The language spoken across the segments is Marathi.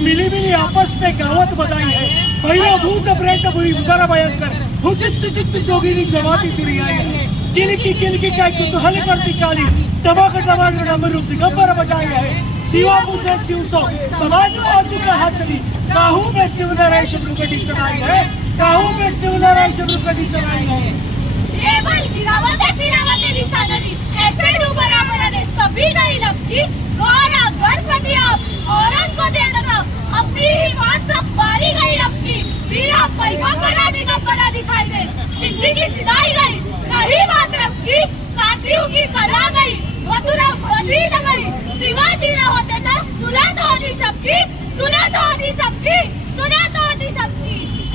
मिली मिली आपस में गावत बताई है। पहिला भूख प्रेत भूमि उदारा बयान कर हुचित चित्त जोगिनी जमाती फिरी आई है। किलकी किलकी का कुतूहल करती काली? टमाक टमाक डमरू दिगंबर बजाई है। शिवाबू से शिव सो। समाज को चुका हाथ। चली काहू में शिव नरेश चढ़ाई है। काहू में शिव नारायण शब्द कटी चढ़ाई है। केवल गिरावत है फिरावत दिशा नदी ऐसे ही बराबर ने सभी नहीं लगती। गौर गणपति आप औरत को दे देता अपनी ही बात सब मारी गई रखी वीरा पैगंबरा दिगंबरा दिखाई दे। सिद्धि सिधाई गई कही बात रखी। काशियों की कला गई, मथुरा मस्जिद गई। शिवाजी न होते तो सुना तो होती सबकी, सुना तो होती सबकी, सुना तो होती सबकी।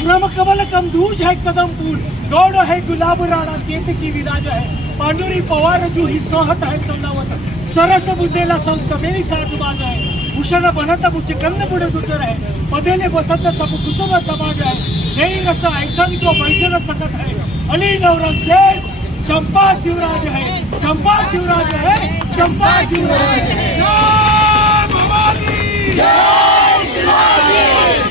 क्रम कमल कमधूज है कदम फूल गौड़ है गुलाब राणा केत की विराज है। पांडुरी पवार जूही सोहत है सौनावत सरस बुद्धेला सौ समेरी साथ बाज है। भूषण बनत मुझ कंद पुढे दुतर है। पदेले बसत सब कुसुम समाज है। नई रस ऐसन को बैठन सकत है। अली नवरंग देव चंपा शिवराज है। चंपा शिवराज है। चंपा शिवराज है। जय भवानी। जय शिवाजी।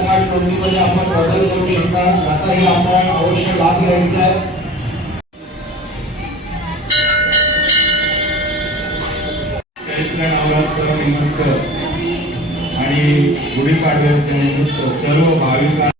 कार्ड नोंदणीमध्ये आपण बदल करू शकता याचाही आपण अवश्य लाभ घ्यायचा आहे. आणि गुढीपाडव्याच्या निमित्त सर्व भाविकांना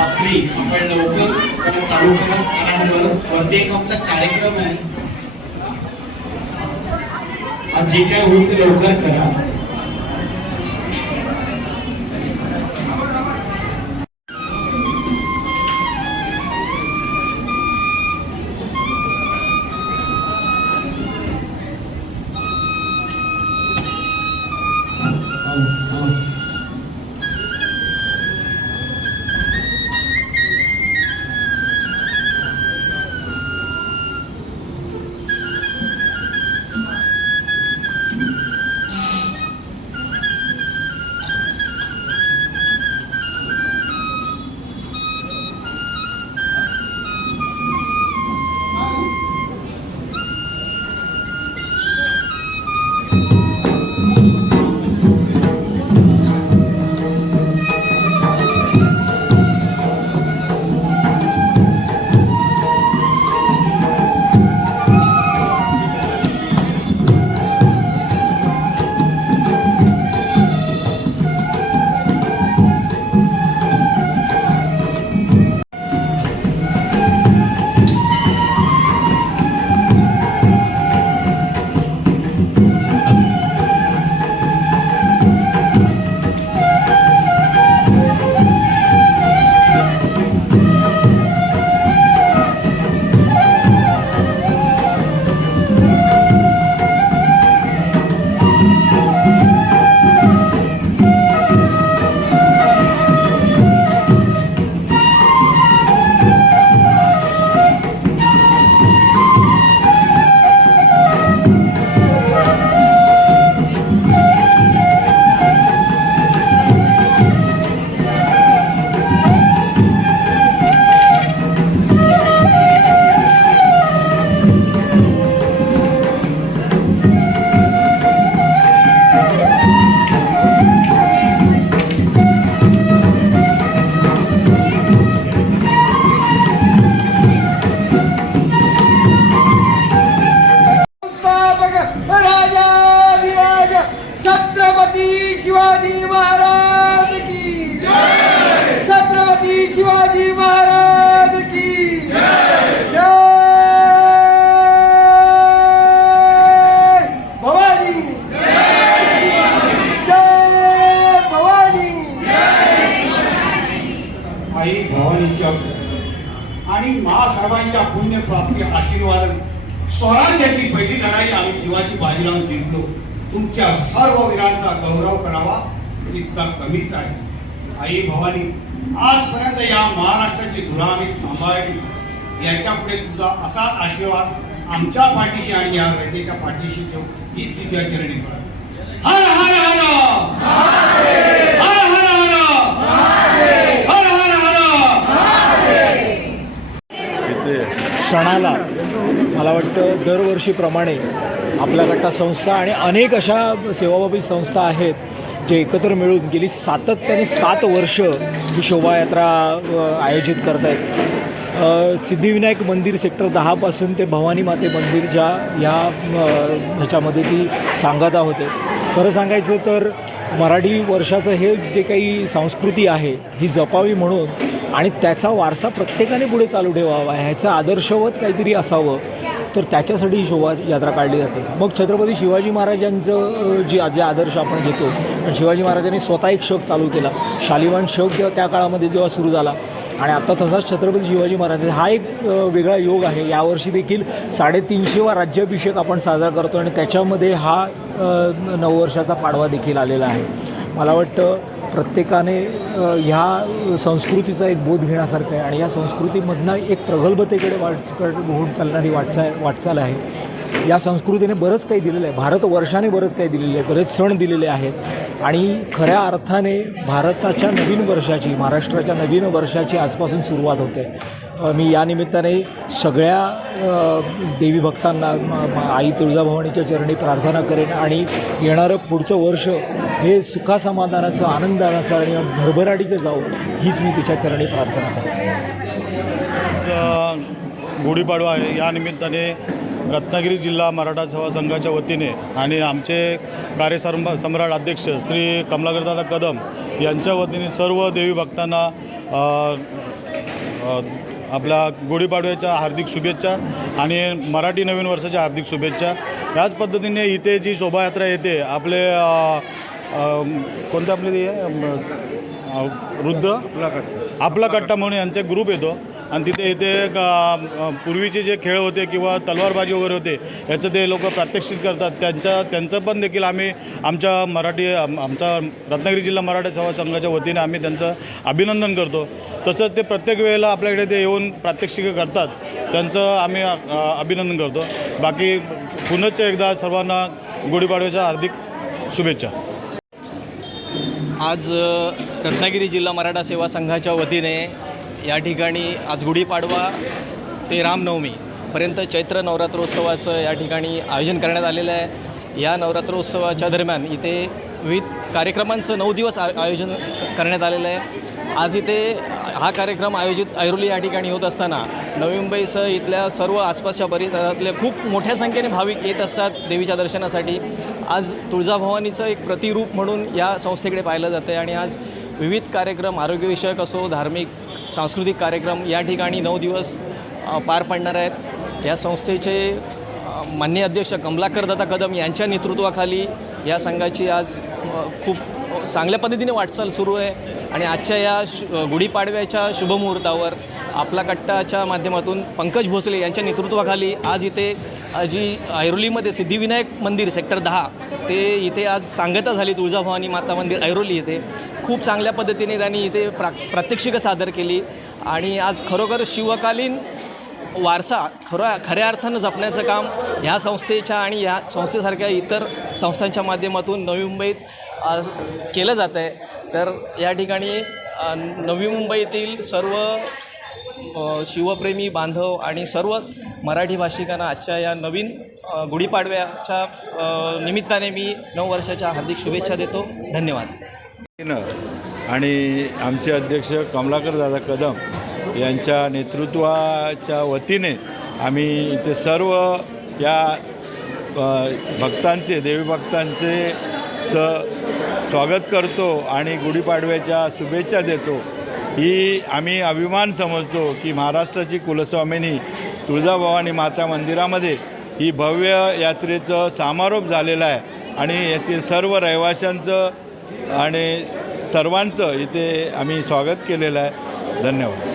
वासरी आपण लवकर त्याला चालू करा. कारण वरती एक आमचा कार्यक्रम आहे. आज जे काय होईल ते लवकर करा. शिवाजी महाराज की छत्रपती शिवाजी महाराज की जय! भवानी! जय भवानी! आई भवानीच्या आणि महासाहेबांच्या पुण्यप्राप्ती आशीर्वाद स्वराज्याची पहिली लढाई आम्ही जीवाची बाजी लावून जिंकलो. तुमच्या सर्व वीरांचा गौरव करावा. इतका कमीच आहे. आई भवानी आजपर्यंत या महाराष्ट्राची धुरा आम्ही सांभाळली. याच्यापुढे तुझा असाच आशीर्वाद आमच्या पाठीशी आणि या रयतेच्या पाठीशी ठेव. ही तुझ्या चरणी पडा. हर हर हर! हर हर हर हर हर हर सणाला मला वाटतं दरवर्षीप्रमाणे आपल्या गटा संस्था आणि अनेक अशा सेवाभावी संस्था आहेत जे एकत्र मिळून गेली सातत्याने सात वर्ष ही शोभायात्रा आयोजित करत आहेत सिद्धिविनायक मंदिर सेक्टर दहापासून ते भवानी माते मंदिरच्या ह्या ह्याच्यामध्ये ती सांगता होते. खरं सांगायचं तर मराठी वर्षाचं हे जे काही संस्कृती आहे ही जपावी म्हणून आणि त्याचा वारसा प्रत्येकाने पुढे चालू ठेवावा. ह्याचं आदर्शवत काहीतरी असावं. तर त्याच्यासाठी ही शोभायात्रा काढली जाते. मग छत्रपती शिवाजी महाराजांचं जे जे आदर्श आपण घेतो पण शिवाजी महाराजांनी स्वतः एक शक चालू केला. शालिवान शक त्या काळामध्ये जेव्हा सुरू झाला आणि आता तसाच छत्रपती शिवाजी महाराज हा एक वेगळा योग आहे. यावर्षी देखील साडेतीनशेवा राज्याभिषेक आपण साजरा करतो आणि त्याच्यामध्ये हा नववर्षाचा पाडवा देखील आलेला आहे. मला वाटतं प्रत्येकाने ह्या संस्कृतीचा एक बोध घेण्यासारखं आहे आणि या संस्कृतीमधनं एक प्रगल्भतेकडे वाटकड होऊन चालणारी वाटचाल वाटचाल आहे. या संस्कृतीने बरंच काही दिलेलं आहे. भारतवर्षाने बरंच काही दिलेलं आहे. बरेच सण दिलेले आहेत. आणि खऱ्या अर्थाने भारताच्या नवीन वर्षाची महाराष्ट्राच्या नवीन वर्षाची आजपासून सुरुवात होते. मी या निमित्ताने सगळ्या देवी भक्तांना आई तुळजाभवानीच्या चरणी प्रार्थना करेन आणि येणारं पुढचं वर्ष हे सुखासमाधानाचं आनंदाचं आणि भरभराटीचं जाऊ हीच मी तिच्या चरणी प्रार्थना करेन गुढीपाडवा आहे या निमित्ताने रत्नागिरी जिल्हा मराठा सेवा संघाच्या वतीने आणि आमचे कार्यसम सम्राट अध्यक्ष श्री कमलाकरदादा कदम यांच्या वतीने सर्व देवी भक्तांना आपला आपल्या गुढीपाडव्याच्या हार्दिक शुभेच्छा आणि मराठी नवीन वर्षाच्या हार्दिक शुभेच्छा. याच पद्धतीने इथे जी शोभायात्रा येते आपले कोणत्या आपले ते रुद्र आपला कट्टा म्हणून यांचा एक ग्रुप येतो. आणि तिथे इथे पूर्वीचे जे खेळ होते किंवा तलवारबाजी वगैरे होते याचं ते लोक प्रात्यक्षिक करतात. त्यांच्या त्यांचं पण देखील आम्ही आमच्या मराठी आमचा रत्नागिरी जिल्हा मराठा सेवा संघाच्या वतीने आम्ही त्यांचं अभिनंदन करतो. तसंच ते प्रत्येक वेळेला आपल्याकडे ते येऊन प्रात्यक्षिकं करतात. त्यांचं आम्ही अभिनंदन करतो. बाकी पुनश्च एकदा सर्वांना गुढीपाडव्याच्या हार्दिक शुभेच्छा. आज रत्नागिरी जिल्हा मराठा सेवा संघाच्या वतीने या ठिकाणी आज गुढीपाडवा ते रामनवमीपर्यंत चैत्र नवरात्रोत्सवाचं या ठिकाणी आयोजन करण्यात आलेलं आहे. या नवरात्रोत्सवाच्या दरम्यान इथे विविध कार्यक्रमांचं नऊ दिवस आ आयोजन करण्यात आलेलं आहे. आज इथे हा कार्यक्रम आयोजित ऐरोली या ठिकाणी होत असताना नवी मुंबईसह इथल्या सर्व आसपासच्या परिसरातले खूप मोठ्या संख्येने भाविक येत असतात देवीच्या दर्शनासाठी. आज तुळजाभवानीचं एक प्रतिरूप म्हणून या संस्थेकडे पाहिलं जातं आहे आणि आज विविध कार्यक्रम आरोग्यविषयक असो धार्मिक सांस्कृतिक कार्यक्रम या ठिकाणी नऊ दिवस पार पडणार आहेत. या संस्थेचे मान्य अध्यक्ष कमलाकर दत्ता कदम यांच्या नेतृत्वाखाली या संघाची आज खूप चांगल्या पद्धतीने वाटचाल सुरू आहे. आणि आजच्या या शु गुढीपाडव्याच्या शुभमुहूर्तावर आपला कट्टाच्या माध्यमातून पंकज भोसले यांच्या नेतृत्वाखाली आज इथे जी ऐरोलीमध्ये सिद्धिविनायक मंदिर सेक्टर दहा ते इथे आज सांगता झाली तुळजाभवानी माता मंदिर ऐरोली येथे खूप चांगल्या पद्धतीने त्यांनी इथे प्रा प्रात्यक्षिकं सादर केली आणि आज खरोखर शिवकालीन वारसा खरं खऱ्या अर्थानं जपण्याचं काम ह्या संस्थेच्या आणि ह्या संस्थेसारख्या इतर संस्थांच्या माध्यमातून नवी मुंबईत केलं जातं आहे तर या ठिकाणी नवी मुंबईतील सर्व शिवप्रेमी बांधव आणि सर्वच मराठी भाषिकांना आजच्या या नवीन गुढीपाडव्याच्या निमित्ताने मी नऊ वर्षाच्या हार्दिक शुभेच्छा देतो. धन्यवाद. आणि आमचे अध्यक्ष कमलाकर दादा कदम यांच्या नेतृत्वाच्या वतीने आम्ही इथे सर्व या भक्तांचे देवी भक्तांचे च स्वागत करतो आणि गुढीपाडव्याच्या शुभेच्छा देतो. ही आम्ही अभिमान समजतो की महाराष्ट्राची कुलस्वामिनी तुळजाभवानी माता मंदिरामध्ये ही भव्य यात्रेचं समारोप झालेला आहे. आणि येथील सर्व रहिवाशांचं आणि सर्वांचं इथे आम्ही स्वागत केलेलं आहे. धन्यवाद.